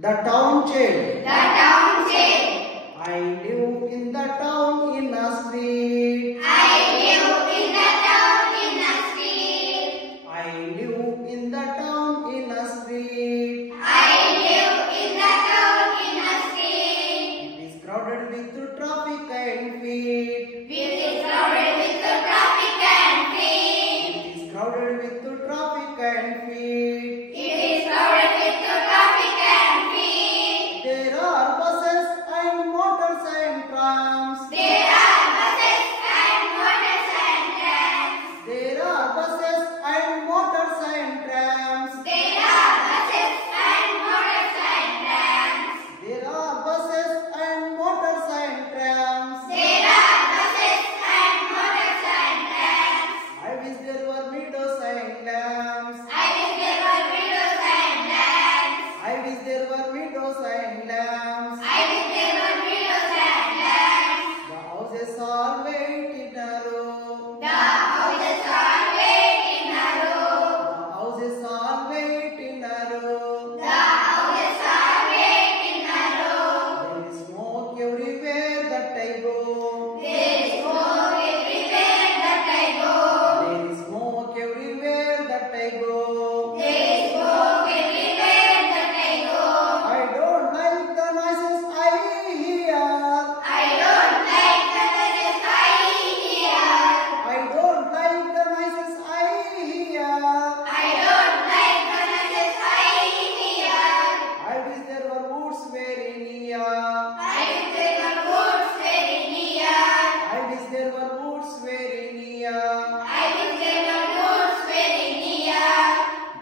The town child. The town child. I live in the town in a street. I live in the town in a street. I live in the town in a street. I live in the town in a street. It is crowded with traffic and feet. It is crowded with the traffic and feet. It is crowded with traffic and feet. It is crowded with the traffic and feet. There are buses and motors and trams. There are buses and motors and trams. There are buses and motors and trams. There are buses and motors and trams. There are buses and motors and trams. There are buses and motors and trams. I wish there were windows and lamps. I wish there were windows and lamps. I wish there were windows and lamps. I wish there were windows and lamps. The houses all wait in a row. The houses are waiting in a row. The houses all wait in a row. The houses are waiting in a row. There is smoke everywhere that I go. There is smoke everywhere that I go. There is smoke everywhere that I go. There is smoke everywhere that I go. I don't like the noises I hear. I don't like the noises I hear. I don't like the noises I hear. I don't like the noises I hear. I wish there were woods very near. I wish there were woods very near. I wish there were woods very near. I wish there were woods very near.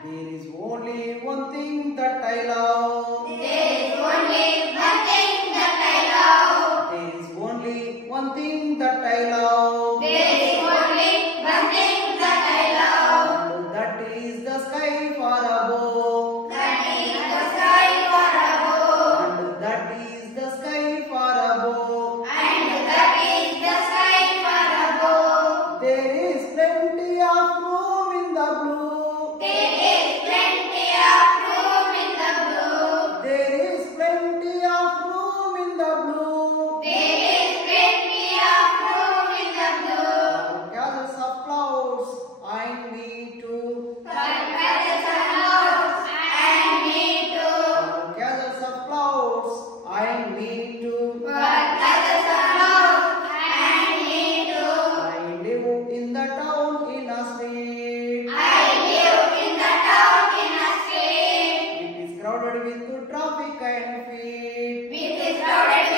There is only one thing that I love. There is only one thing that I love. There is only one thing that I love. There is only one thing that I love. And that is the sky far above. That is the sky far above. And that is the sky far above. And that is the sky far above. There is plenty of room in the blue. There is plenty of room in the blue. There is plenty of room in the blue. There is plenty of room in the blue. For castles of clouds and me too. For feathers and clouds and me too. For castles of clouds and me too. For feathers and clouds and me too. I live in the town in a street. I live in the town in a street. It is crowded with traffic and feet. It is crowded